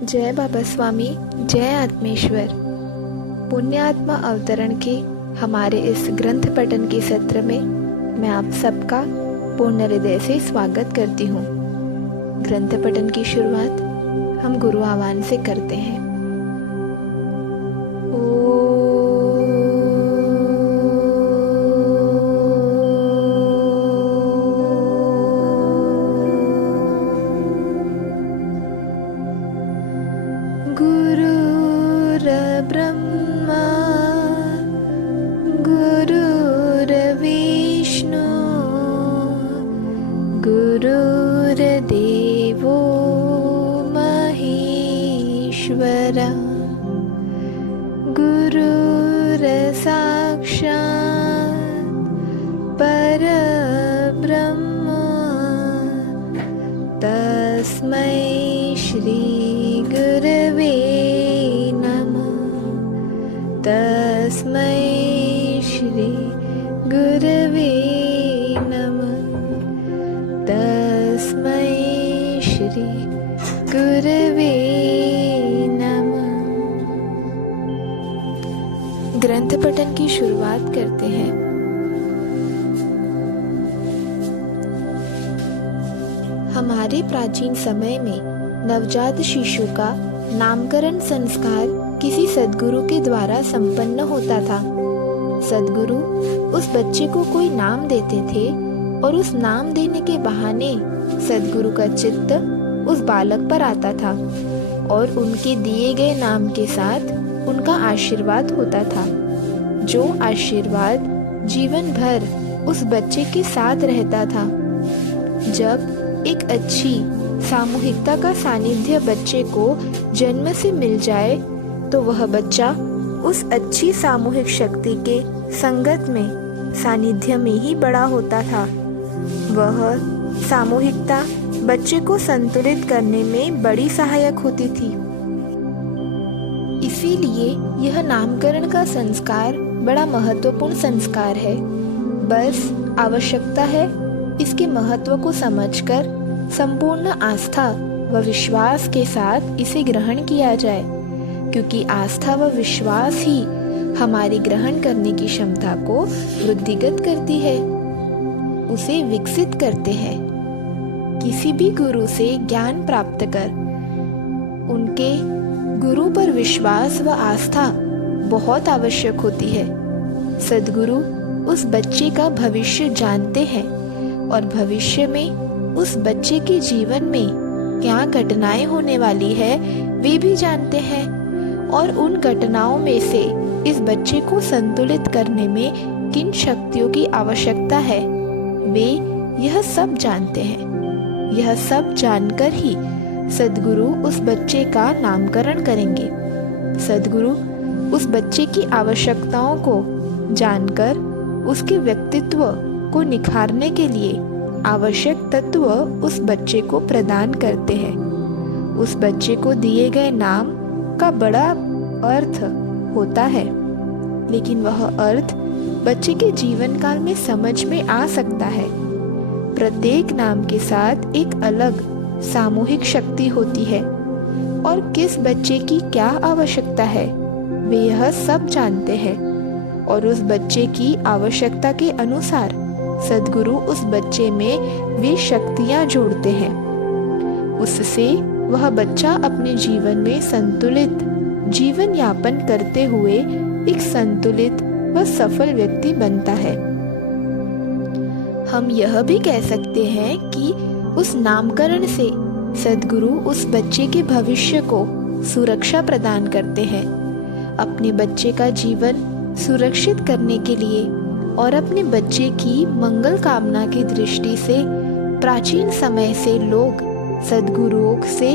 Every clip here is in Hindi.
जय बाबा स्वामी, जय आत्मेश्वर। पुण्य आत्मा अवतरण के हमारे इस ग्रंथ पठन के सत्र में मैं आप सबका पूर्ण हृदय से स्वागत करती हूँ। ग्रंथ पठन की शुरुआत हम गुरु आह्वान से करते हैं। गुरुर्ब्रह्मा गुरुर्विष्णु गुरुर्देवो महेश्वरा गुरुर्साक्षात् परब्रह्म तस्मै श्री गुरवे तस्मै श्री गुरवे नमः। तस्मै श्री गुरवे नमः। ग्रंथ पठन की शुरुआत करते हैं। हमारे प्राचीन समय में नवजात शिशु का नामकरण संस्कार किसी सद्गुरु के द्वारा संपन्न होता था। सद्गुरु उस बच्चे को कोई नाम देते थे और उस नाम देने के बहाने सद्गुरु का चित्त उस बालक पर आता था और उनके दिए गए नाम के साथ उनका आशीर्वाद होता था, जो आशीर्वाद जीवन भर उस बच्चे के साथ रहता था। जब एक अच्छी सामूहिकता का सानिध्य बच्चे को जन्म से मिल जाए तो वह बच्चा उस अच्छी सामूहिक शक्ति के संगत में सानिध्य में ही बड़ा होता था। वह सामूहिकता बच्चे को संतुलित करने में बड़ी सहायक होती थी। इसीलिए यह नामकरण का संस्कार बड़ा महत्वपूर्ण संस्कार है। बस आवश्यकता है इसके महत्व को समझकर संपूर्ण आस्था व विश्वास के साथ इसे ग्रहण किया जाए, क्योंकि आस्था व विश्वास ही हमारी ग्रहण करने की क्षमता को वृद्धिगत करती है, उसे विकसित करते हैं। किसी भी गुरु से ज्ञान प्राप्त कर उनके गुरु पर विश्वास व आस्था बहुत आवश्यक होती है। सद्गुरु उस बच्चे का भविष्य जानते हैं और भविष्य में उस बच्चे के जीवन में क्या घटनाएं होने वाली है वे भी जानते हैं और उन घटनाओं में से इस बच्चे को संतुलित करने में किन शक्तियों की आवश्यकता है वे यह सब जानते हैं। यह सब जानकर ही सद्गुरु उस बच्चे का नामकरण करेंगे। सद्गुरु उस बच्चे की आवश्यकताओं को जानकर उसके व्यक्तित्व को निखारने के लिए आवश्यक तत्व उस बच्चे को प्रदान करते हैं। उस बच्चे को दिए गए नाम का बड़ा अर्थ होता है, लेकिन वह अर्थ बच्चे के जीवन काल में समझ में आ सकता है। प्रत्येक नाम के साथ एक अलग सामूहिक शक्ति होती है और किस बच्चे की क्या आवश्यकता है वे यह सब जानते हैं और उस बच्चे की आवश्यकता के अनुसार सद्गुरु उस बच्चे में वे शक्तियां जोड़ते हैं। उससे वह बच्चा अपने जीवन में संतुलित जीवन यापन करते हुए एक संतुलित व सफल व्यक्ति बनता है। हम यह भी कह सकते हैं कि उस नामकरण से सद्गुरु उस बच्चे के भविष्य को सुरक्षा प्रदान करते हैं। अपने बच्चे का जीवन सुरक्षित करने के लिए और अपने बच्चे की मंगल कामना की दृष्टि से प्राचीन समय से लोग सद्गुरुओं से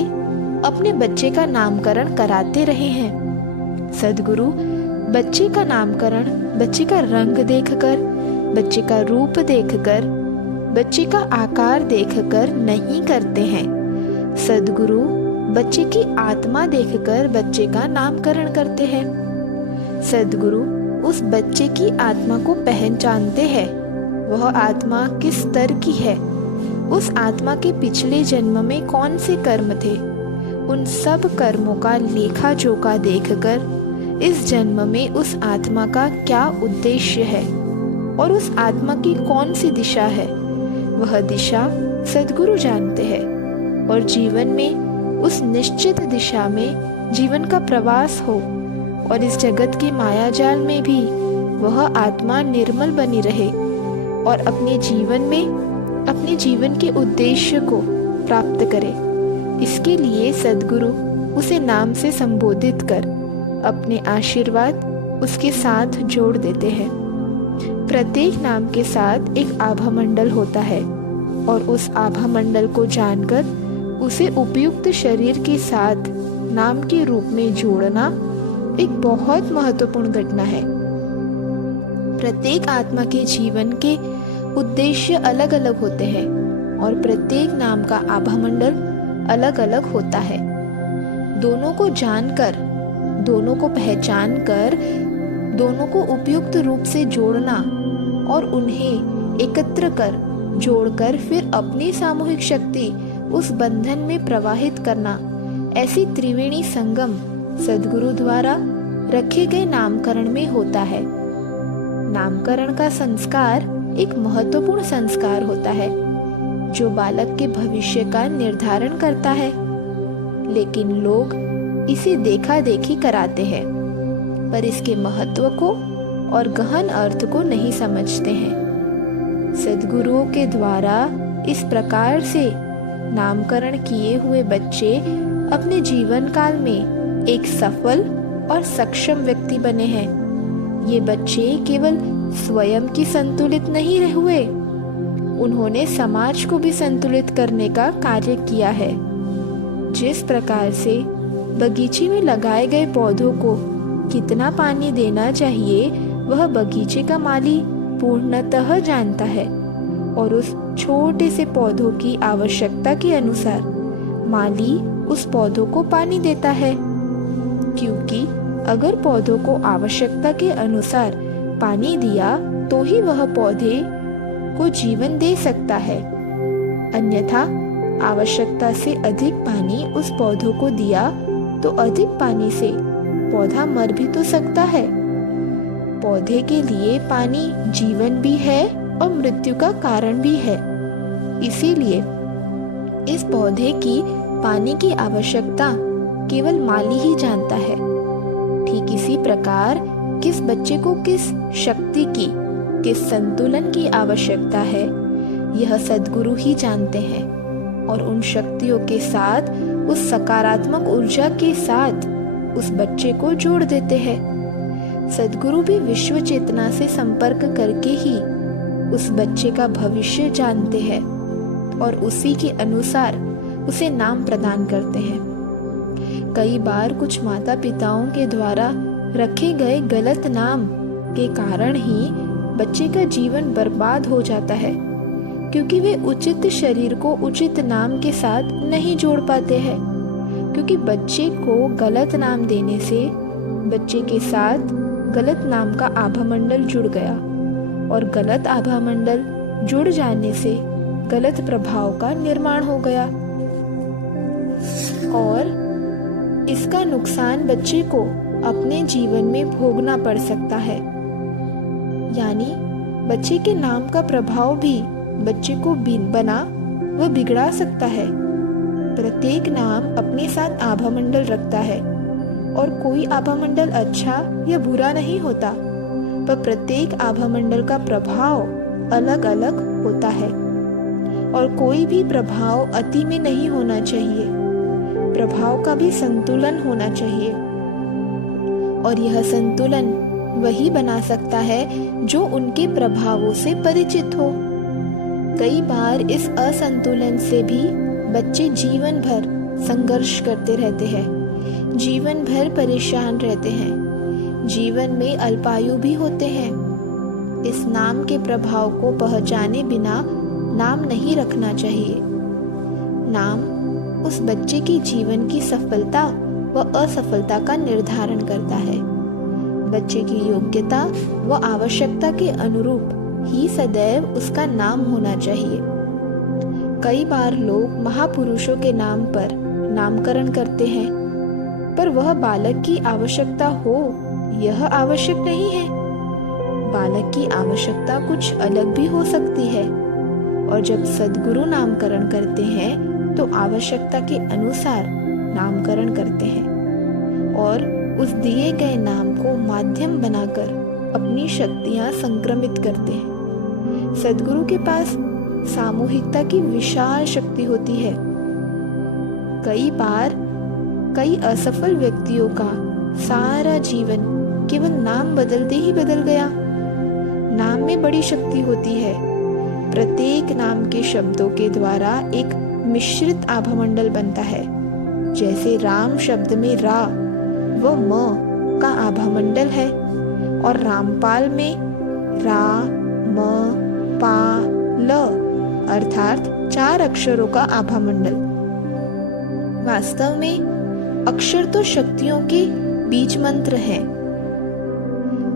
अपने बच्चे का नामकरण कराते रहे हैं। सद्गुरु बच्चे का नामकरण बच्चे का रंग देखकर, बच्चे का रूप देखकर, बच्चे का आकार देखकर नहीं करते हैं। सद्गुरु बच्चे की आत्मा देखकर बच्चे का नामकरण करते हैं। सद्गुरु उस बच्चे की आत्मा को पहचानते हैं। वह आत्मा किस स्तर की है, उस आत्मा के पिछले जन्म में कौन से कर्म थे, उन सब कर्मों का लेखा जोखा देखकर इस जन्म में उस आत्मा का क्या उद्देश्य है और उस आत्मा की कौन सी दिशा है, वह दिशा सद्गुरु जानते हैं। और जीवन में उस निश्चित दिशा में जीवन का प्रवास हो और इस जगत की माया जाल में भी वह आत्मा निर्मल बनी रहे और अपने जीवन के उद्देश्य को प्राप्त करे। इसके लिए सद्गुरु उसे नाम से संबोधित कर अपने आशीर्वाद उसके साथ जोड़ देते हैं। प्रत्येक नाम के साथ एक आभा मंडल होता है और उस आभा मंडल को जानकर उसे उपयुक्त शरीर के साथ नाम के रूप में जोड़ना एक बहुत महत्वपूर्ण घटना है। प्रत्येक आत्मा के जीवन के उद्देश्य अलग अलग होते हैं और प्रत्येक नाम का आभा मंडल अलग अलग होता है। दोनों को जानकर, दोनों को पहचान कर, दोनों को उपयुक्त रूप से जोड़ना और उन्हें एकत्र कर जोड़कर फिर अपनी सामूहिक शक्ति उस बंधन में प्रवाहित करना, ऐसी त्रिवेणी संगम सद्गुरु द्वारा रखे गए नामकरण में होता है। नामकरण का संस्कार एक महत्वपूर्ण संस्कार होता है जो बालक के भविष्य का निर्धारण करता है, लेकिन लोग इसे देखा देखी कराते हैं पर इसके महत्व को और गहन अर्थ को नहीं समझते हैं। सद्गुरुओं के द्वारा इस प्रकार से नामकरण किए हुए बच्चे अपने जीवन काल में एक सफल और सक्षम व्यक्ति बने हैं। ये बच्चे केवल स्वयं की संतुलित नहीं रहे हुए, उन्होंने समाज को भी संतुलित करने का कार्य किया है। जिस प्रकार से बगीचे में लगाए गए पौधों को कितना पानी देना चाहिए वह बगीचे का माली पूर्णतः जानता है और उस छोटे से पौधों की आवश्यकता के अनुसार माली उस पौधों को पानी देता है, क्योंकि अगर पौधों को आवश्यकता के अनुसार पानी दिया तो ही वह पौधे को जीवन दे सकता है, अन्यथा आवश्यकता से अधिक पानी उस पौधों को दिया तो अधिक पानी से पौधा मर भी तो सकता है। पौधे के लिए पानी जीवन भी है और मृत्यु का कारण भी है, इसीलिए इस पौधे की पानी की आवश्यकता केवल माली ही जानता है। ठीक इसी प्रकार किस बच्चे को किस शक्ति की, किस संतुलन की आवश्यकता है यह सद्गुरु ही जानते हैं और उन शक्तियों के साथ, उस सकारात्मक ऊर्जा के साथ उस बच्चे को जोड़ देते हैं। सद्गुरु भी विश्व चेतना से संपर्क करके ही उस बच्चे का भविष्य जानते हैं और उसी के अनुसार उसे नाम प्रदान करते हैं। कई बार कुछ माता पिताओं के द्वारा रखे गए गलत नाम के कारण ही बच्चे का जीवन बर्बाद हो जाता है, क्योंकि वे उचित शरीर को उचित नाम के साथ नहीं जोड़ पाते हैं। क्योंकि बच्चे को गलत नाम देने से बच्चे के साथ गलत नाम का आभा मंडल जुड़ गया और गलत आभा मंडल जुड़ जाने से गलत प्रभाव का निर्माण हो गया और इसका नुकसान बच्चे को अपने जीवन में भोगना पड़ सकता है। यानी बच्चे के नाम का प्रभाव भी बच्चे को बना व बिगड़ा सकता है। प्रत्येक नाम अपने साथ आभा मंडल रखता है और कोई आभा मंडल अच्छा या बुरा नहीं होता, पर प्रत्येक आभा मंडल का प्रभाव अलग अलग होता है और कोई भी प्रभाव अति में नहीं होना चाहिए। प्रभाव का भी संतुलन होना चाहिए और यह संतुलन वही बना सकता है जो उनके प्रभावों से परिचित हो। कई बार इस असंतुलन से भी बच्चे जीवन भर संघर्ष करते रहते हैं, जीवन भर परेशान रहते हैं, जीवन में अल्पायु भी होते हैं। इस नाम के प्रभाव को पहचाने बिना नाम नहीं रखना चाहिए। नाम उस बच्चे की जीवन की सफलता व असफलता का निर्धारण करता है। बच्चे की योग्यता व आवश्यकता के अनुरूप ही सदैव उसका नाम होना चाहिए। कई बार लोग महापुरुषों के नाम पर नामकरण करते हैं, पर वह बालक की आवश्यकता हो यह आवश्यक नहीं है। बालक की आवश्यकता कुछ अलग भी हो सकती है, और जब सद्गुरु नामकरण करते हैं तो आवश्यकता के अनुसार नामकरण करते हैं और उस दिए गए नाम को माध्यम बनाकर अपनी शक्तियां संक्रमित करते हैं। सद्गुरु के पास सामूहिकता की विशाल शक्ति होती है। कई बार कई असफल व्यक्तियों का सारा जीवन केवल नाम बदलते ही बदल गया। नाम में बड़ी शक्ति होती है। प्रत्येक नाम के शब्दों के द्वारा एक मिश्रित आभामंडल बनता है। जैसे राम शब्द में रा व म का आभामंडल है और रामपाल में रा म पा ल अर्थात 4 अक्षरों का आभामंडल। वास्तव में अक्षर तो शक्तियों के बीज मंत्र हैं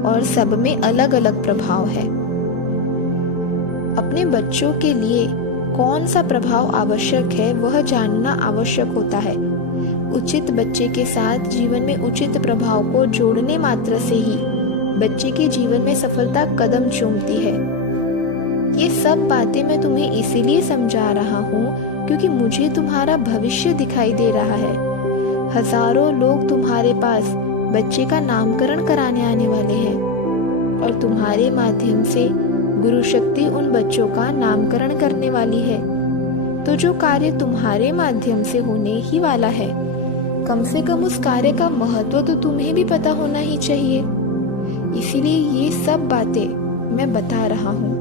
और सब में अलग अलग प्रभाव है। अपने बच्चों के लिए कौन सा प्रभाव आवश्यक है वह जानना आवश्यक होता है। उचित बच्चे के साथ जीवन में उचित प्रभाव को जोड़ने मात्र से ही बच्चे के जीवन में सफलता कदम चूमती है। ये सब बातें मैं तुम्हें इसीलिए समझा रहा हूँ क्योंकि मुझे तुम्हारा भविष्य दिखाई दे रहा है। हजारों लोग तुम्हारे पास बच्चे का नामकरण कराने आने वाले हैं और तुम्हारे माध्यम से गुरु शक्ति उन बच्चों का नामकरण करने वाली है। तो जो कार्य तुम्हारे माध्यम से होने ही वाला है, कम से कम उस कार्य का महत्व तो तुम्हें भी पता होना ही चाहिए। इसीलिए ये सब बातें मैं बता रहा हूँ।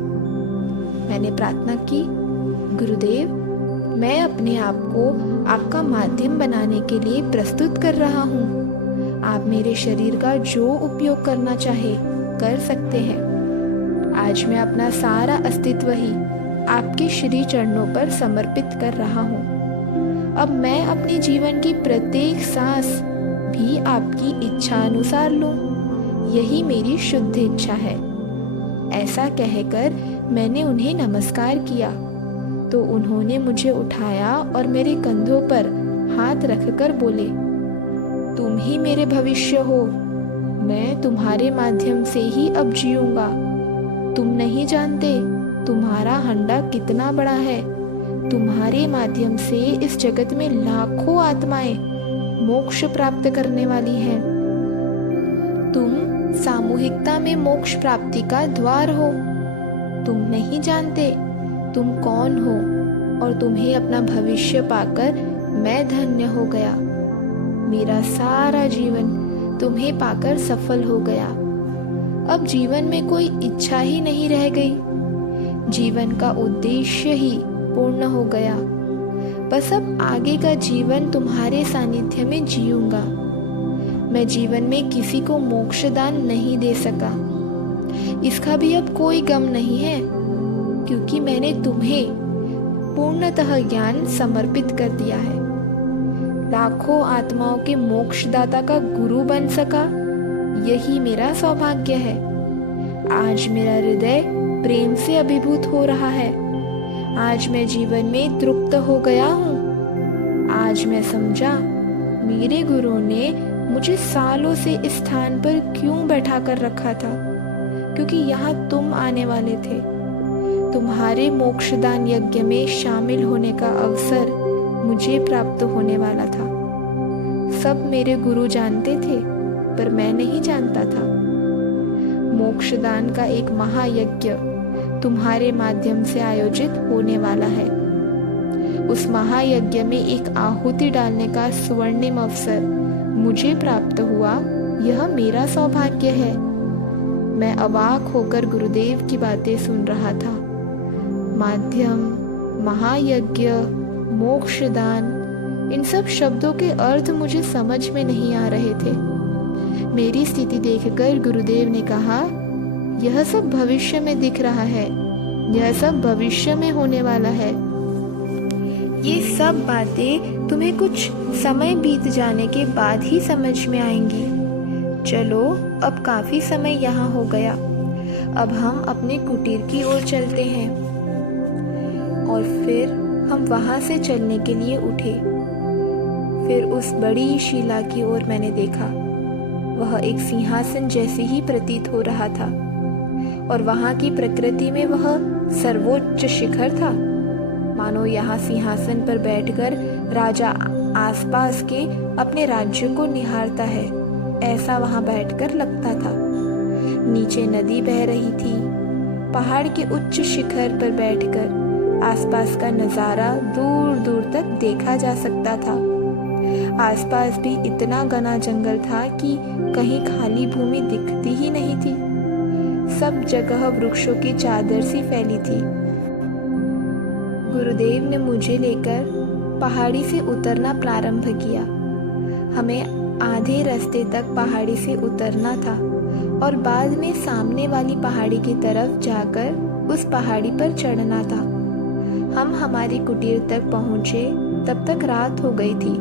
मैंने प्रार्थना की, गुरुदेव, मैं अपने आप को आपका माध्यम बनाने के लिए प्रस्तुत कर रहा हूँ। आप मेरे शरीर का जो उपयोग करना चाहे कर सकते हैं। आज मैं अपना सारा अस्तित्व ही आपके श्री चरणों पर समर्पित कर रहा हूँ। अब मैं अपने जीवन की प्रत्येक सांस भी आपकी इच्छा अनुसार लूं। यही मेरी शुद्ध इच्छा है। ऐसा कहकर मैंने उन्हें नमस्कार किया तो उन्होंने मुझे उठाया और मेरे कंधों पर हाथ रखकर बोले, तुम ही मेरे भविष्य हो। मैं तुम्हारे माध्यम से ही अब जीऊंगा। तुम नहीं जानते तुम्हारा हंडा कितना बड़ा है। तुम्हारे माध्यम से इस जगत में लाखों आत्माएं मोक्ष प्राप्त करने वाली हैं। तुम सामूहिकता में मोक्ष प्राप्ति का द्वार हो। तुम नहीं जानते तुम कौन हो और तुम्हें अपना भविष्य पाकर मैं धन्य हो गया। मेरा सारा जीवन तुम्हें पाकर सफल हो गया। अब जीवन में कोई इच्छा ही नहीं रह गई। जीवन का उद्देश्य ही पूर्ण हो गया। बस अब आगे का जीवन तुम्हारे सानिध्य में जीऊंगा। मैं जीवन में किसी को मोक्षदान नहीं दे सका। इसका भी अब कोई गम नहीं है, क्योंकि मैंने तुम्हें पूर्णतः ज्ञान समर्पित कर दिया है। लाखों आत्माओं के मोक्षदाता का गुरु बन सका, यही मेरा सौभाग्य है। आज मेरा हृदय प्रेम से अभिभूत हो रहा है। आज मैं जीवन में तृप्त हो गया हूँ। आज मैं समझा मेरे गुरु ने मुझे सालों से इस स्थान पर क्यों बैठा कर रखा था, क्योंकि यहाँ तुम आने वाले थे। तुम्हारे मोक्षदान यज्ञ में शामिल होने का अवसर मुझे प्राप्त होने वाला था। सब मेरे गुरु जानते थे, पर मैं नहीं जानता था। मोक्षदान का एक महायज्ञ तुम्हारे माध्यम से आयोजित होने वाला है। उस महायज्ञ में एक आहुति डालने का स्वर्णिम अवसर मुझे प्राप्त हुआ, यह मेरा सौभाग्य है। मैं अवाक होकर गुरुदेव की बातें सुन रहा था। माध्यम, महायज्ञ, मोक्षदान, इन सब शब्दों के अर्थ मुझे समझ में नहीं आ रहे थे। मेरी स्थिति देखकर गुरुदेव ने कहा, यह सब भविष्य में दिख रहा है, यह सब भविष्य में होने वाला है। ये सब बातें तुम्हें कुछ समय बीत जाने के बाद ही समझ में आएंगी। चलो, अब काफी समय यहाँ हो गया। अब हम अपने कुटीर की ओर चलते हैं। और फिर हम वहां से चलने के लिए उठे। फिर उस बड़ी शिला की ओर मैंने देखा। वह एक सिंहासन जैसे ही प्रतीत हो रहा था और वहां की प्रकृति में वह सर्वोच्च शिखर था। मानो यहाँ सिंहासन पर बैठकर राजा आसपास के अपने राज्य को निहारता है, ऐसा वहां बैठकर लगता था। नीचे नदी बह रही थी। पहाड़ के उच्च शिखर पर बैठकर आसपास का नजारा दूर दूर तक देखा जा सकता था। आसपास भी इतना घना जंगल था कि कहीं खाली भूमि दिखती ही नहीं थी। सब जगह वृक्षों की चादर सी फैली थी। गुरुदेव ने मुझे लेकर पहाड़ी से उतरना प्रारंभ किया। हमें आधे रास्ते तक पहाड़ी से उतरना था और बाद में सामने वाली पहाड़ी की तरफ जाकर उस पहाड़ी पर चढ़ना था। हम हमारी कुटीर तक पहुंचे तब तक रात हो गई थी।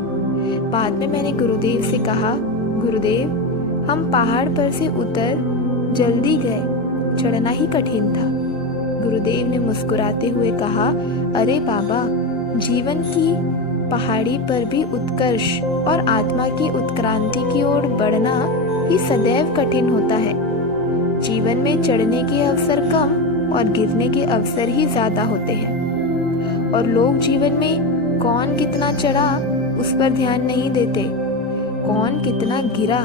बाद में मैंने गुरुदेव से कहा, गुरुदेव, हम पहाड़ पर से उतर जल्दी गए, चढ़ना ही कठिन था। गुरुदेव ने मुस्कुराते हुए कहा, अरे बाबा, जीवन की पहाड़ी पर भी उत्कर्ष और आत्मा की उत्क्रांति की ओर बढ़ना ही सदैव कठिन होता है। जीवन में चढ़ने के अवसर कम और गिरने के अवसर ही ज्यादा होते हैं और लोग जीवन में कौन कितना चढ़ा उस पर ध्यान नहीं देते, कौन कितना गिरा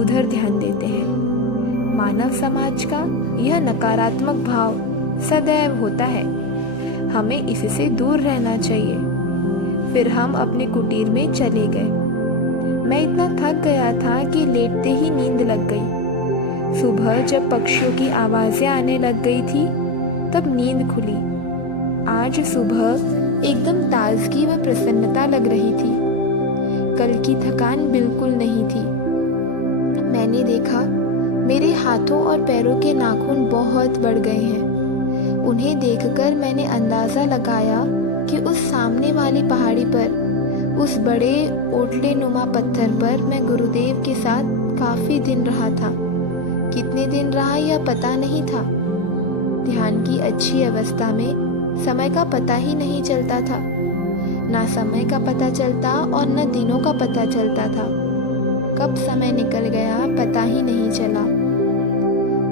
उधर ध्यान देते हैं। मानव समाज का यह नकारात्मक भाव सदैव होता है। हमें इससे दूर रहना चाहिए। फिर हम अपने कुटीर में चले गए। मैं इतना थक गया था कि लेटते ही नींद लग गई। सुबह जब पक्षियों की आवाजें आने लग गई थी तब नींद खुली। आज सुबह एकदम ताजगी व प्रसन्नता लग रही थी। कल की थकान बिल्कुल नहीं थी। मैंने देखा मेरे हाथों और पैरों के नाखून बहुत बढ़ गए हैं। उन्हें देखकर मैंने अंदाजा लगाया कि उस सामने वाली पहाड़ी पर, उस बड़े ओटले नुमा पत्थर पर मैं गुरुदेव के साथ काफी दिन रहा था। कितने दिन रहा यह पता नहीं था। ध्यान की अच्छी अवस्था में समय का पता ही नहीं चलता था। ना समय का पता चलता और न दिनों का पता चलता था। कब समय निकल गया पता ही नहीं चला।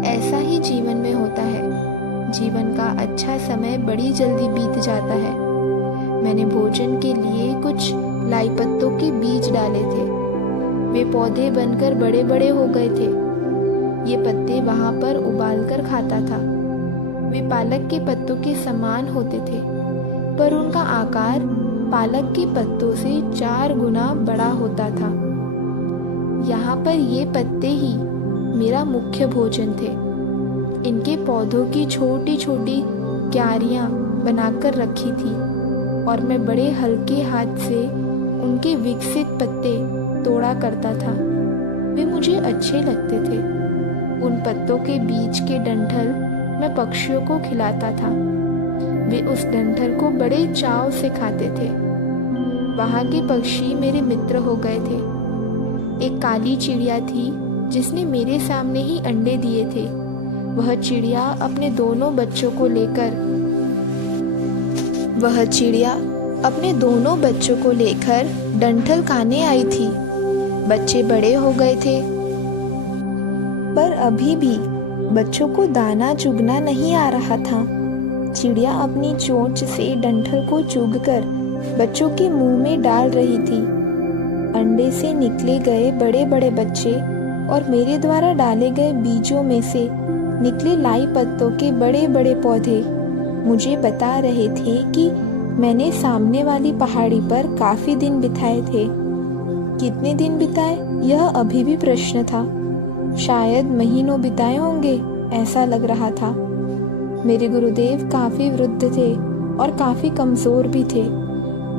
ऐसा ही जीवन में होता है। जीवन का अच्छा समय बड़ी जल्दी बीत जाता है। मैंने भोजन के लिए कुछ लाई पत्तों के बीज डाले थे। वे पौधे बनकर बड़े बड़े हो गए थे। ये पत्ते वहां पर उबालकर खाता था। वे पालक के पत्तों के समान होते थे, पर उनका आकार पालक के पत्तों से 4 गुना बड़ा होता था। यहाँ पर ये पत्ते ही मेरा मुख्य भोजन थे। इनके पौधों की छोटी छोटी क्यारियां बनाकर रखी थी और मैं बड़े हल्के हाथ से उनके विकसित पत्ते तोड़ा करता था। वे मुझे अच्छे लगते थे। उन पत्तों के बीच के डंठल मैं पक्षियों को खिलाता था। वे उस डंठल को बड़े चाव से खाते थे। वहां के पक्षी मेरे मित्र हो गए थे। एक काली चिड़िया थी जिसने मेरे सामने ही अंडे दिए थे। वह चिड़िया अपने दोनों बच्चों को लेकर डंठल खाने आई थी। बच्चे बड़े हो गए थे, पर अभी भी बच्चों को दाना चुगना नहीं आ रहा था। चिड़िया अपनी चोंच से डंठल को चुगकर बच्चों के मुंह में डाल रही थी। अंडे से निकले गए बड़े बड़े बच्चे और मेरे द्वारा डाले गए बीजों में से निकले लाई पत्तों के बड़े बड़े पौधे मुझे बता रहे थे कि मैंने सामने वाली पहाड़ी पर काफी दिन बिताए थे। कितने दिन बिताए यह अभी भी प्रश्न था। शायद महीनों बिताए होंगे, ऐसा लग रहा था। मेरे गुरुदेव काफी वृद्ध थे और काफी कमजोर भी थे।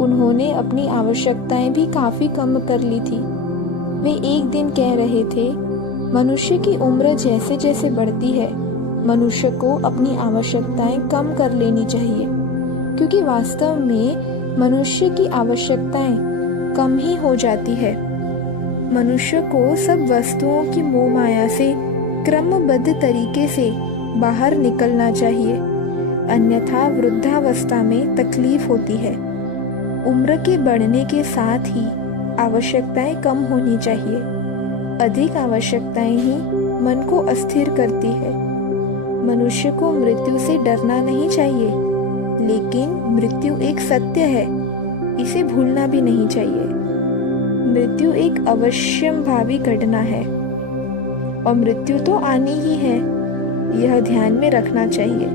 उन्होंने अपनी आवश्यकताएं भी काफी कम कर ली थी। वे एक दिन कह रहे थे, मनुष्य की उम्र जैसे जैसे बढ़ती है, मनुष्य को अपनी आवश्यकताएं कम कर लेनी चाहिए, क्योंकि वास्तव में मनुष्य की आवश्यकताएं कम ही हो जाती है। मनुष्य को सब वस्तुओं की मोह माया से क्रमबद्ध तरीके से बाहर निकलना चाहिए, अन्यथा वृद्धावस्था में तकलीफ होती है। उम्र के बढ़ने के साथ ही आवश्यकताएं कम होनी चाहिए। अधिक आवश्यकताएं ही मन को अस्थिर करती है। मनुष्य को मृत्यु से डरना नहीं चाहिए, लेकिन मृत्यु एक सत्य है, इसे भूलना भी नहीं चाहिए। मृत्यु एक अवश्यंभावी घटना है और मृत्यु तो आनी ही है, यह ध्यान में रखना चाहिए।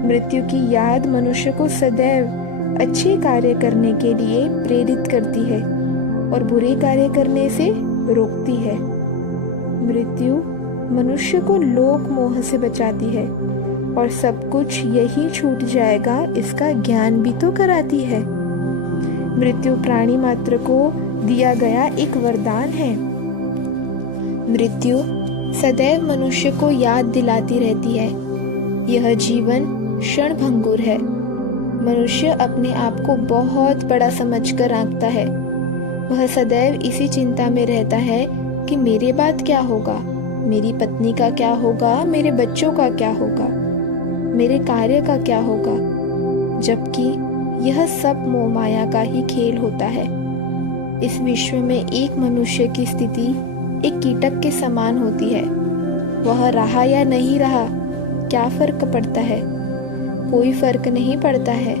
मृत्यु की याद मनुष्य को सदैव अच्छे कार्य करने के लिए प्रेरित करती है और बुरे कार्य करने से रोकती है। मृत्यु मनुष्य को लोक मोह से बचाती है और सब कुछ यही छूट जाएगा इसका ज्ञान भी तो कराती है। मृत्यु प्राणी मात्र को दिया गया एक वरदान है। मृत्यु सदैव मनुष्य को याद दिलाती रहती है, यह जीवन क्षणभंगुर है। मनुष्य अपने आप को बहुत बड़ा समझकर आंकता है। वह सदैव इसी चिंता में रहता है कि मेरे बाद क्या होगा, मेरी पत्नी का क्या होगा, मेरे बच्चों का क्या होगा, मेरे कार्य का क्या होगा, जबकि यह सब मोह माया का ही खेल होता है। इस विश्व में एक मनुष्य की स्थिति एक कीटक के समान होती है। वह रहा या नहीं रहा, क्या फर्क पड़ता है? कोई फर्क नहीं पड़ता है।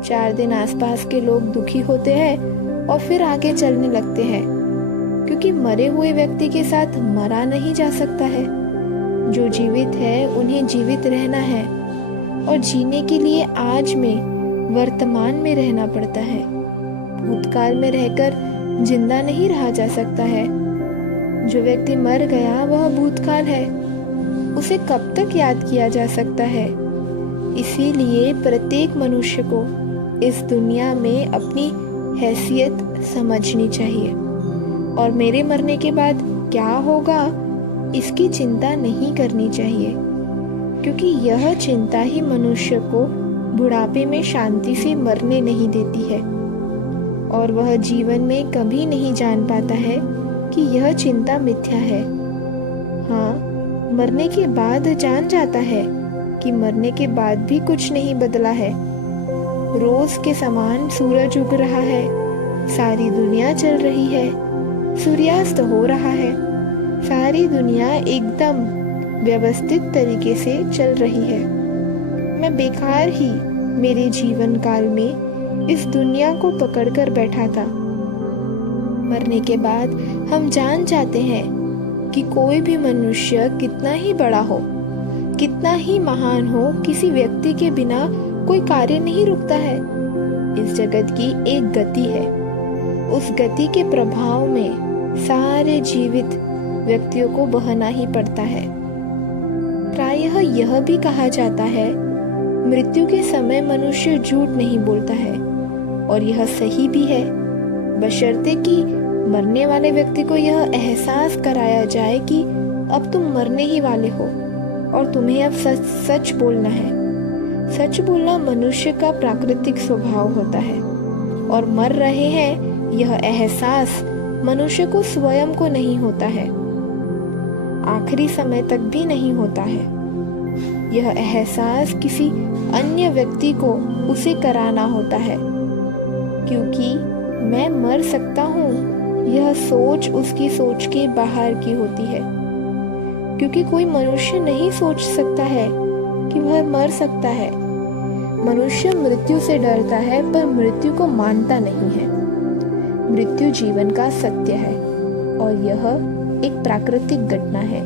4 दिन आसपास के लोग दुखी होते हैं और फिर आगे चलने लगते हैं, क्योंकि मरे हुए व्यक्ति के साथ मरा नहीं जा सकता है। जो जीवित है उन्हें जीवित रहना है और जीने के लिए आज में, वर्तमान में रहना पड़ता है। भूतकाल में रहकर जिंदा नहीं रहा जा सकता है। जो व्यक्ति मर गया वह भूतकाल है, उसे कब तक याद किया जा सकता है? इसीलिए प्रत्येक मनुष्य को इस दुनिया में अपनी हैसियत समझनी चाहिए और मेरे मरने के बाद क्या होगा इसकी चिंता नहीं करनी चाहिए, क्योंकि यह चिंता ही मनुष्य को बुढ़ापे में शांति से मरने नहीं देती है और वह जीवन में कभी नहीं जान पाता है कि यह चिंता मिथ्या है। हाँ, मरने के बाद जान जाता है कि मरने के बाद भी कुछ नहीं बदला है। रोज के समान सूरज उग रहा है, सारी दुनिया चल रही है, सूर्यास्त हो रहा है, सारी दुनिया एकदम व्यवस्थित तरीके से चल रही है। मैं बेकार ही मेरे जीवन काल में इस दुनिया को पकड़कर बैठा था। मरने के बाद हम जान जाते हैं कि कोई भी मनुष्य कितना ही बड़ा हो, कितना ही महान हो, किसी व्यक्ति के बिना कोई कार्य नहीं रुकता है। इस जगत की एक गति है, उस गति के प्रभाव में सारे जीवित व्यक्तियों को बहना ही पड़ता है। प्रायः यह भी कहा जाता है, मृत्यु के समय मनुष्य झूठ नहीं बोलता है, और यह सही भी है, बशर्ते कि मरने वाले व्यक्ति को यह एहसास कराया जाए कि अब तुम मरने ही वाले हो और तुम्हें अब सच सच बोलना है। सच बोलना मनुष्य का प्राकृतिक स्वभाव होता है और मर रहे हैं यह एहसास मनुष्य को स्वयं को नहीं होता है, आखिरी समय तक भी नहीं होता है। यह एहसास किसी अन्य व्यक्ति को उसे कराना होता है, क्योंकि मैं मर सकता हूँ यह सोच उसकी सोच के बाहर की होती है, क्योंकि कोई मनुष्य नहीं सोच सकता है कि वह मर सकता है। मनुष्य मृत्यु से डरता है पर मृत्यु को मानता नहीं है। मृत्यु जीवन का सत्य है और यह एक प्राकृतिक घटना है।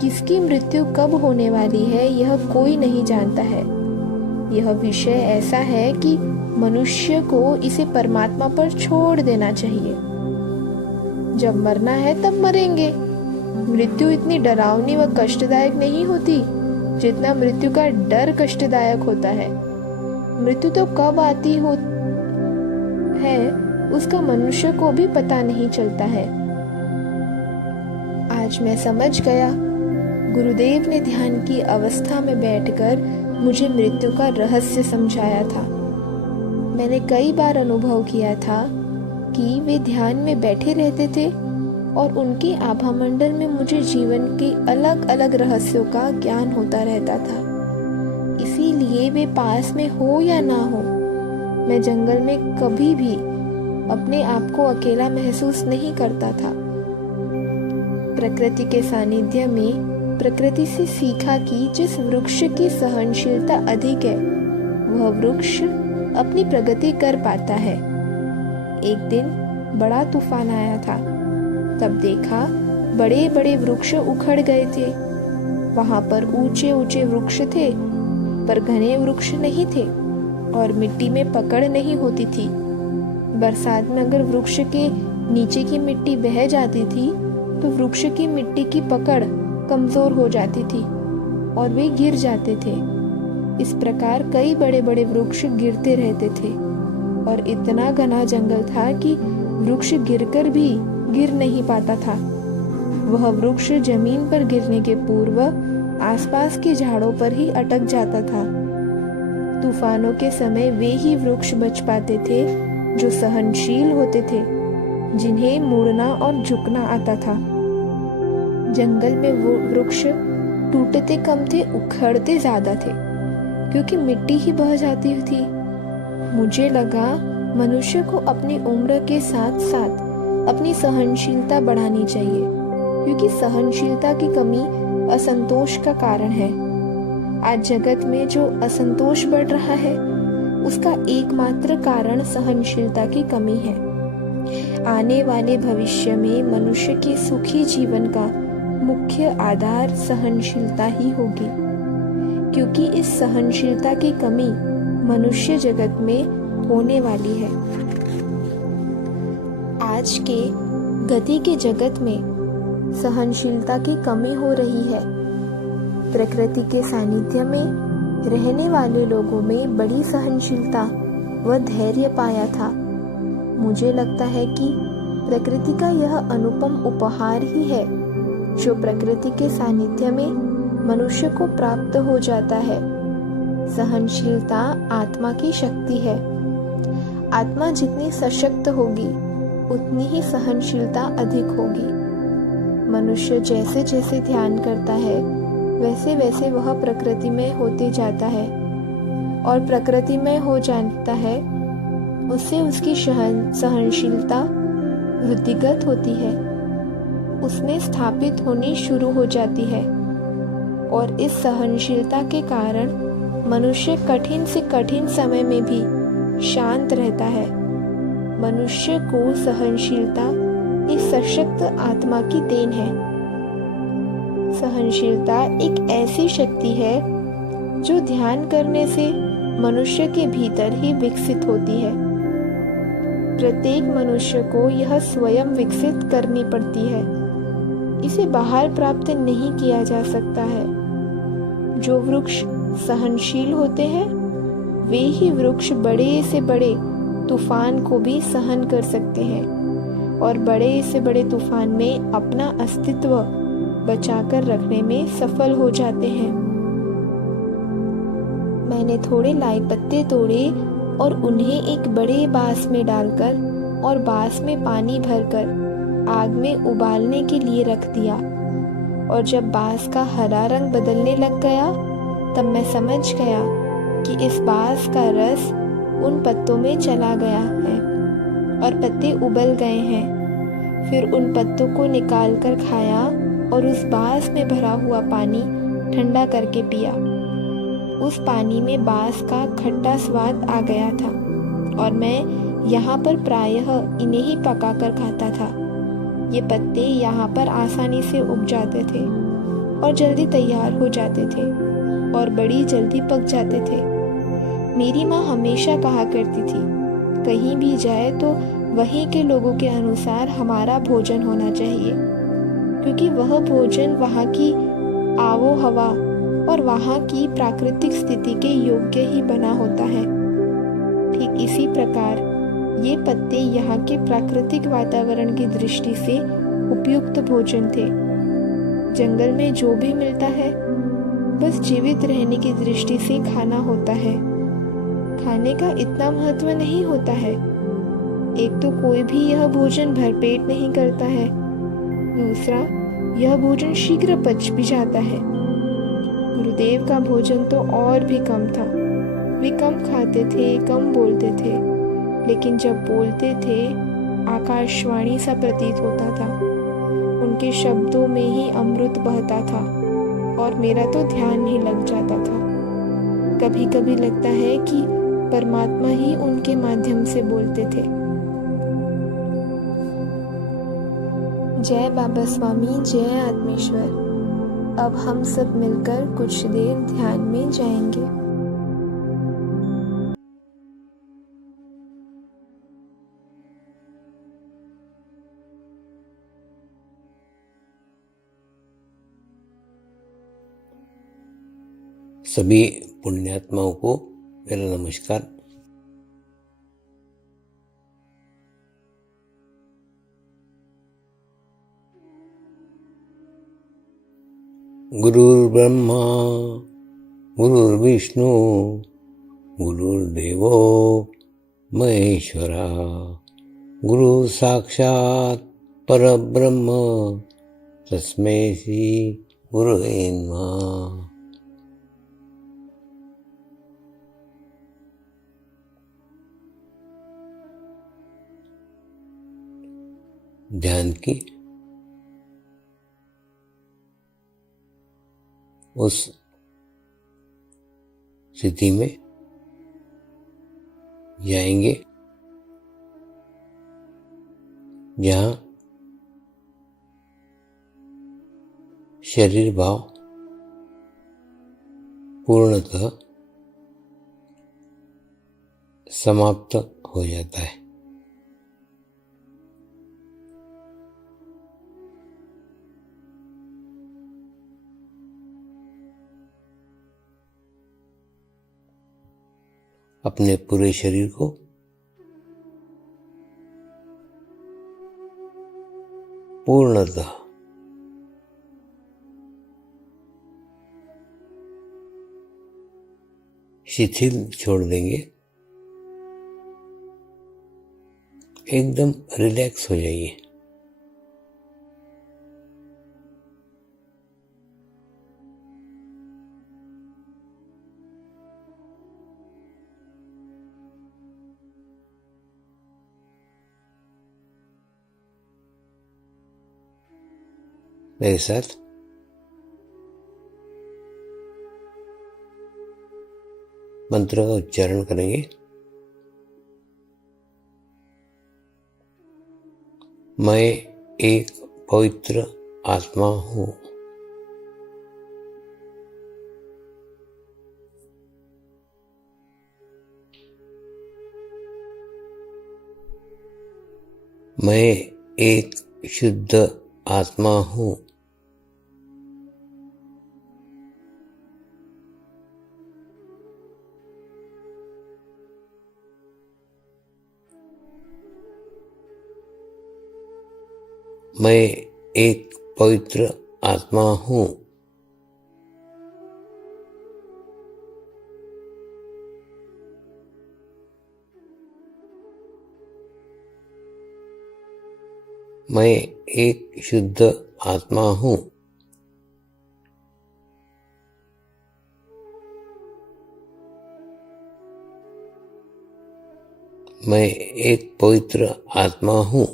किसकी मृत्यु कब होने वाली है यह कोई नहीं जानता है। यह विषय ऐसा है कि मनुष्य को इसे परमात्मा पर छोड़ देना चाहिए। जब मरना है तब मरेंगे। मृत्यु इतनी डरावनी व कष्टदायक नहीं होती जितना मृत्यु का डर कष्टदायक होता है। मृत्यु तो कब आती है उसका मनुष्य को भी पता नहीं चलता है। आज मैं समझ गया। गुरुदेव ने ध्यान की अवस्था में बैठकर मुझे मृत्यु का रहस्य समझाया था। मैंने कई बार अनुभव किया था कि वे ध्यान में बैठे रहते थे और उनके आभा मंडल में मुझे जीवन के अलग अलग रहस्यों का ज्ञान होता रहता था। इसीलिए वे पास में हो या ना हो, मैं जंगल में कभी भी अपने आप को अकेला महसूस नहीं करता था। प्रकृति के सानिध्य में प्रकृति से सीखा कि जिस वृक्ष की सहनशीलता अधिक है वह वृक्ष अपनी प्रगति कर पाता है। एक दिन बड़ा तूफान आया था। तब देखा बड़े बड़े वृक्ष उखड़ गए थे। वहां पर ऊंचे ऊंचे वृक्ष थे पर घने वृक्ष नहीं थे और मिट्टी में पकड़ नहीं होती थी। बरसात में अगर वृक्ष के नीचे की मिट्टी बह जाती थी तो वृक्ष की मिट्टी की पकड़ कमजोर हो जाती थी और वे गिर जाते थे। इस प्रकार कई बड़े बड़े वृक्ष गिरते रहते थे और इतना घना जंगल था कि वृक्ष गिरकर भी गिर नहीं पाता था। वह वृक्ष जमीन पर गिरने के पूर्व आसपास के झाड़ों पर ही अटक जाता था। तूफानों के समय वे ही वृक्ष बच पाते थे जो सहनशील होते थे, जिन्हें मुड़ना और झुकना आता था। जंगल में वो वृक्ष टूटते कम थे, उखड़ते ज्यादा थे, क्योंकि मिट्टी ही बह जाती थी। मुझे लगा मनुष्य को अपनी उम्र के साथ साथ अपनी सहनशीलता बढ़ानी चाहिए, क्योंकि सहनशीलता की कमी असंतोष का कारण है। आज जगत में जो असंतोष बढ़ रहा है उसका एकमात्र कारण सहनशीलता की कमी है। आने वाले भविष्य में मनुष्य के सुखी जीवन का मुख्य आधार सहनशीलता ही होगी, क्योंकि इस सहनशीलता की कमी मनुष्य जगत में होने वाली है। आज के गति के जगत में सहनशीलता की कमी हो रही है। प्रकृति के सानिध्य में रहने वाले लोगों में बड़ी सहनशीलता व धैर्य पाया था। मुझे लगता है कि प्रकृति का यह अनुपम उपहार ही है जो प्रकृति के सानिध्य में मनुष्य को प्राप्त हो जाता है। सहनशीलता आत्मा की शक्ति है। आत्मा जितनी सशक्त होगी उतनी ही सहनशीलता अधिक होगी। मनुष्य जैसे जैसे ध्यान करता है वैसे वैसे वह प्रकृति में होते जाता है और प्रकृति में हो जाता है, उससे उसकी सहनशीलता वृद्धिगत होती है, उसमें स्थापित होनी शुरू हो जाती है और इस सहनशीलता के कारण मनुष्य कठिन से कठिन समय में भी शांत रहता है। मनुष्य को सहनशीलता इस सशक्त आत्मा की देन है। सहनशीलता एक ऐसी शक्ति है जो ध्यान करने से मनुष्य के भीतर ही विकसित होती है। प्रत्येक मनुष्य को यह स्वयं विकसित करनी पड़ती है, इसे बाहर प्राप्त नहीं किया जा सकता है। जो वृक्ष सहनशील होते हैं वे ही वृक्ष बड़े से बड़े तूफान को भी सहन कर सकते हैं और बड़े से बड़े तूफान में अपना अस्तित्व बचाकर रखने में सफल हो जाते हैं। मैंने थोड़े लाई पत्ते तोड़े और उन्हें एक बड़े बांस में डालकर और बांस में पानी भरकर आग में उबालने के लिए रख दिया और जब बांस का हरा रंग बदलने लग गया तब मैं समझ गया कि इस बांस का रस उन पत्तों में चला गया है और पत्ते उबल गए हैं। फिर उन पत्तों को निकाल कर खाया और उस बांस में भरा हुआ पानी ठंडा करके पिया। उस पानी में बांस का खट्टा स्वाद आ गया था और मैं यहाँ पर प्रायः इन्हें ही पकाकर खाता था। ये पत्ते यहाँ पर आसानी से उग जाते थे और जल्दी तैयार हो जाते थे और बड़ी जल्दी पक जाते थे। मेरी माँ हमेशा कहा करती थी, कहीं भी जाए तो वहीं के लोगों के अनुसार हमारा भोजन होना चाहिए, क्योंकि वह भोजन वहाँ की आवो हवा और वहाँ की प्राकृतिक स्थिति के योग्य ही बना होता है। ठीक इसी प्रकार ये पत्ते यहाँ के प्राकृतिक वातावरण की दृष्टि से उपयुक्त भोजन थे। जंगल में जो भी मिलता है बस जीवित रहने की दृष्टि से खाना होता है। खाने का इतना महत्व नहीं होता है। एक तो कोई भी यह भोजन भरपेट नहीं करता है, दूसरा यह भोजन शीघ्र पच भी जाता है। गुरुदेव का भोजन तो और भी कम था। वे कम खाते थे, कम बोलते थे, लेकिन जब बोलते थे आकाशवाणी सा प्रतीत होता था। उनके शब्दों में ही अमृत बहता था और मेरा तो ध्यान ही लग जाता था। कभी कभी लगता है कि परमात्मा ही उनके माध्यम से बोलते थे। जय बाबा स्वामी, जय आत्मेश्वर। अब हम सब मिलकर कुछ देर ध्यान में जाएंगे। सभी पुण्यात्माओं को मेरा नमस्कार। गुरुर्ब्रह्मा गुरुर्विष्णु गुरुर्देवो महेश्वरा, गुरु साक्षात् परब्रह्म तस्मै श्री गुरुवे नमः। ध्यान की उस स्थिति में जाएंगे जहाँ शरीर भाव पूर्णतः समाप्त हो जाता है। अपने पूरे शरीर को पूर्णतः शिथिल छोड़ देंगे, एकदम रिलैक्स हो जाइए। मेरे साथ मंत्र का उच्चारण करेंगे। मैं एक पवित्र आत्मा हूँ। मैं एक शुद्ध आत्मा हूँ। मैं एक पवित्र आत्मा हूँ। मैं एक शुद्ध आत्मा हूँ। मैं एक पवित्र आत्मा हूँ।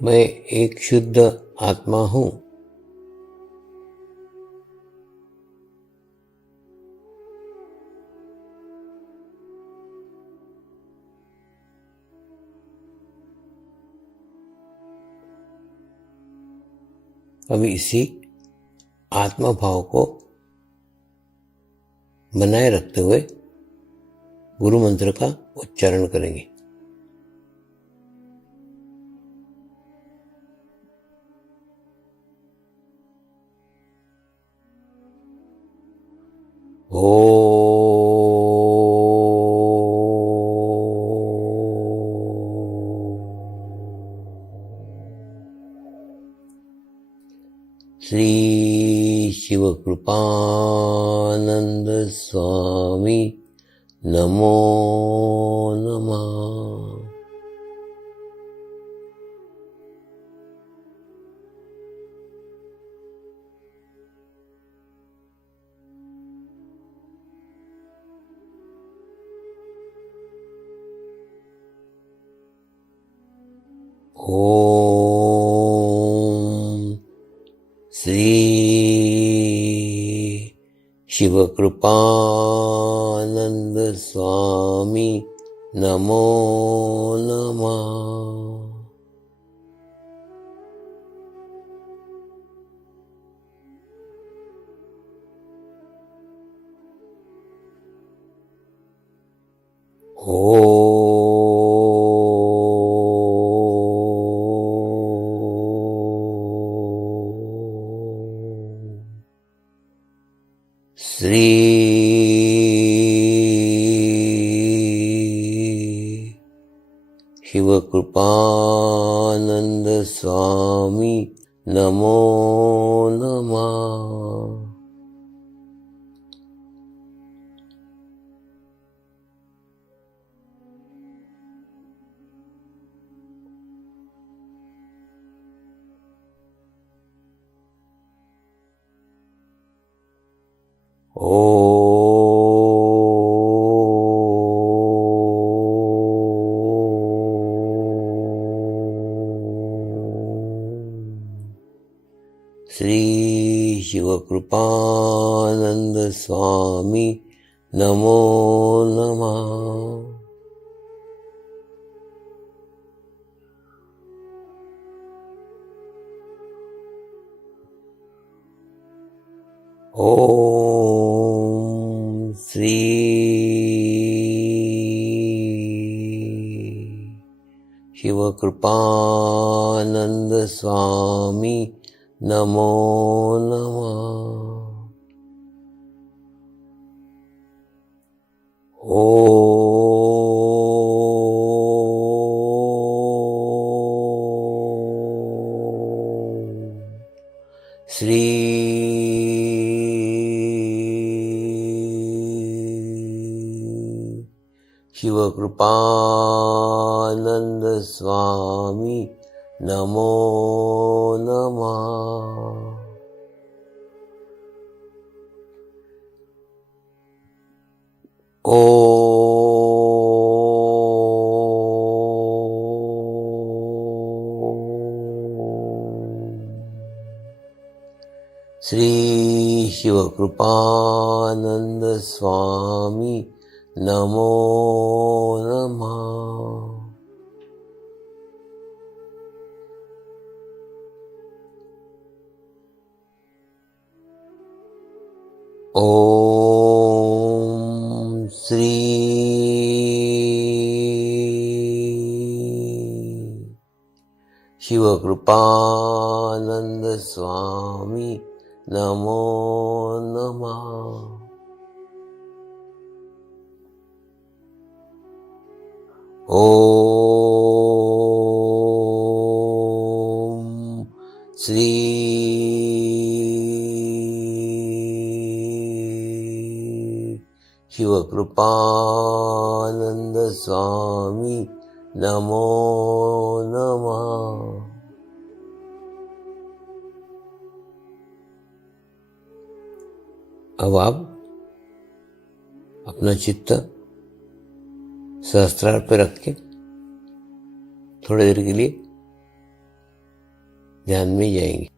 मैं एक शुद्ध आत्मा हूँ। अभी इसी आत्मा भाव को बनाए रखते हुए गुरु मंत्र का उच्चारण करेंगे। श्री शिवकृपानंद स्वामी नमो नमः। ओम श्री शिवकृपानंद स्वामी नमो नमः। श्री शिवकृपानंद स्वामी नमो नमः। श्री शिवकृपानंद स्वामी नमो नमः। ओम श्री शिवकृपानंद स्वामी नमो नमः। श्री शिवकृपानंद स्वामी नमो नमः। श्री शिवकृपानंद स्वामी नमो नमः। ओम श्री शिवकृपानंद स्वामी नमो नमः। ओम श्री शिवकृपानंद स्वामी नमो नमः। अब आप अपना चित्त सहस्त्रार पे रख के थोड़ी देर के लिए ध्यान में जाएंगे।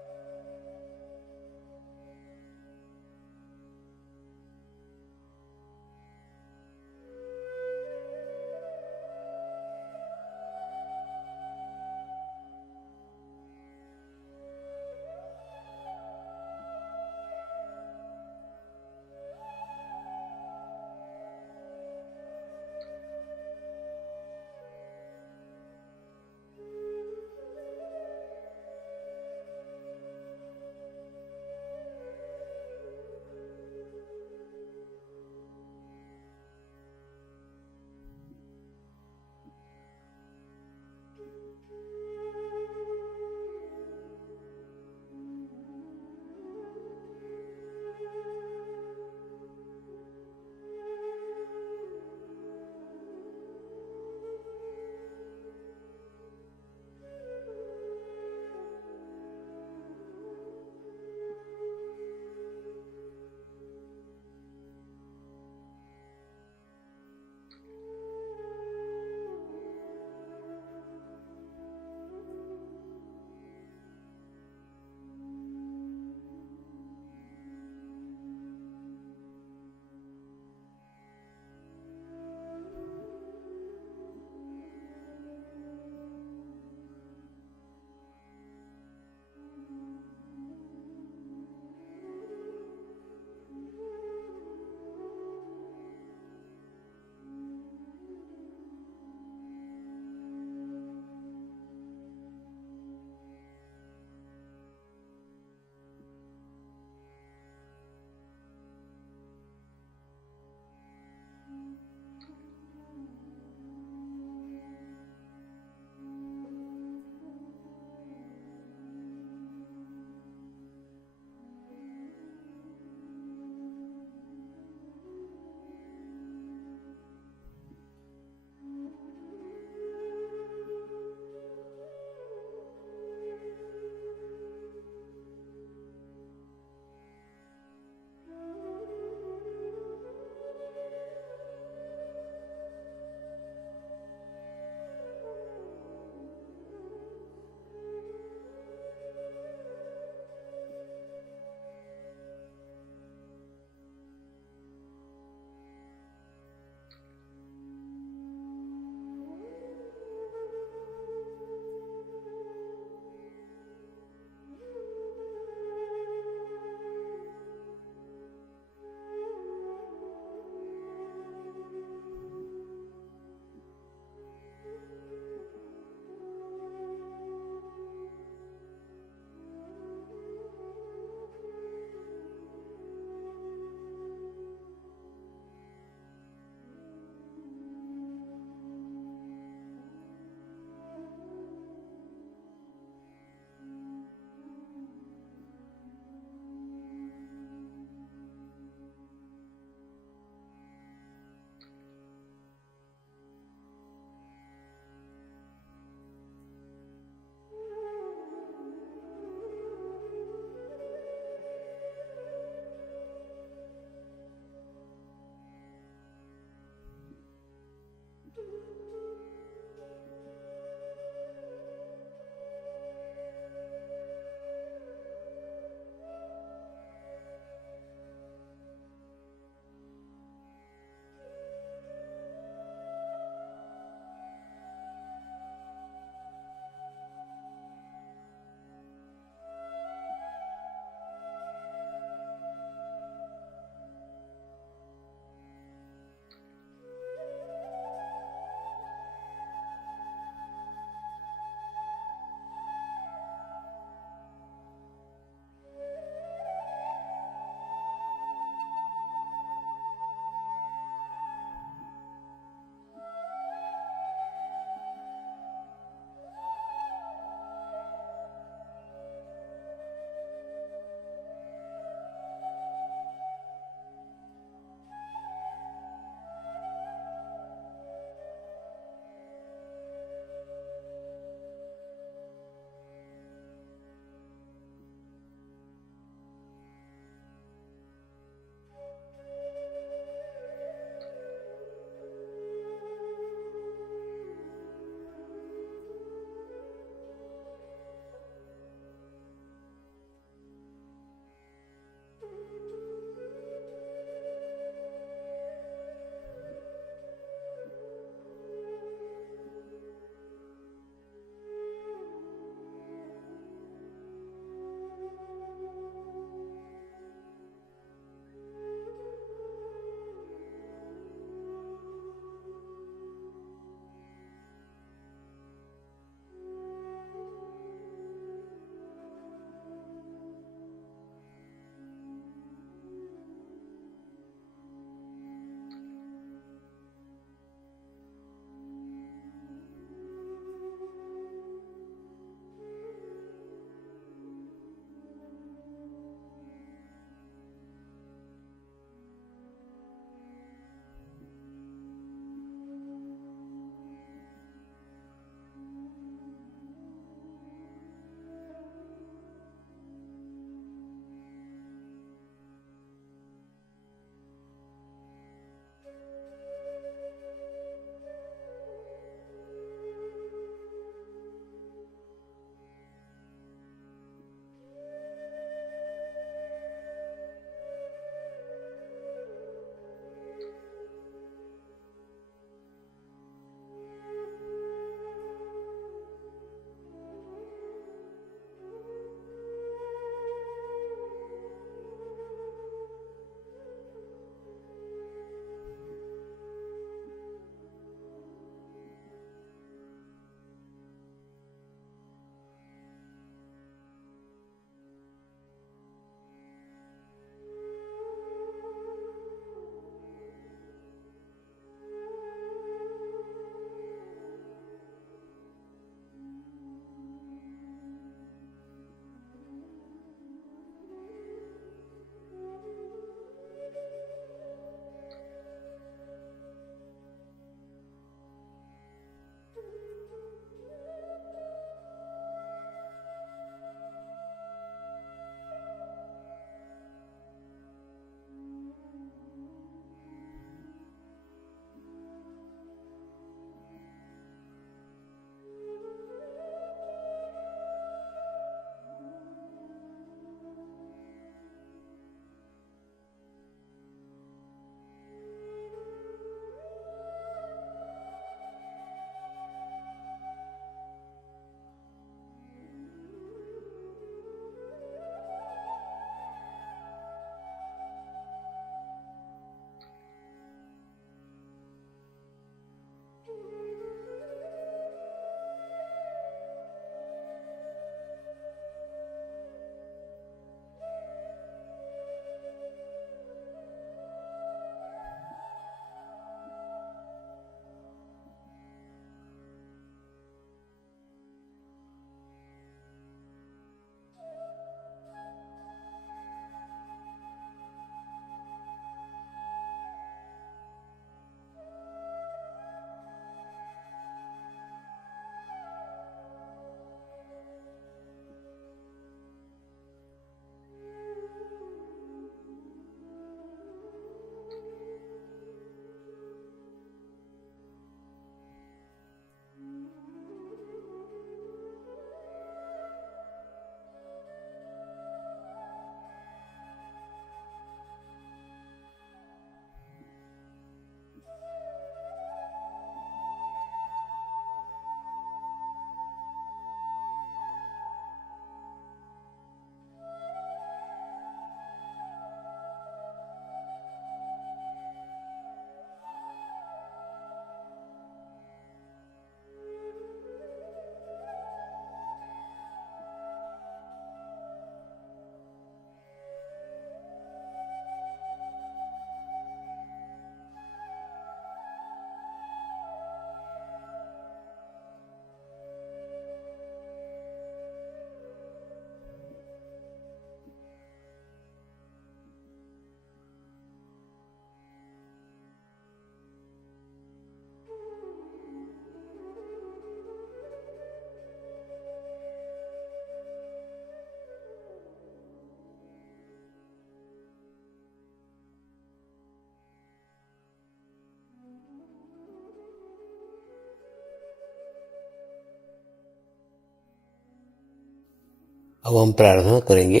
अब हम प्रार्थना करेंगे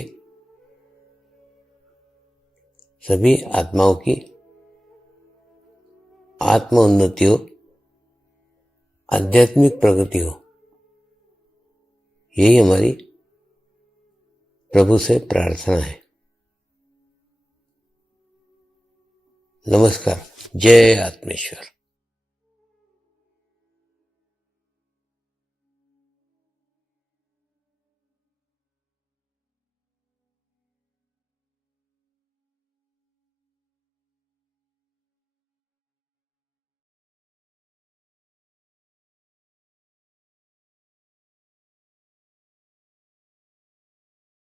सभी आत्माओं की आत्म उन्नति हो, आध्यात्मिक प्रगति हो। यही हमारी प्रभु से प्रार्थना है। नमस्कार। जय आत्मेश्वर।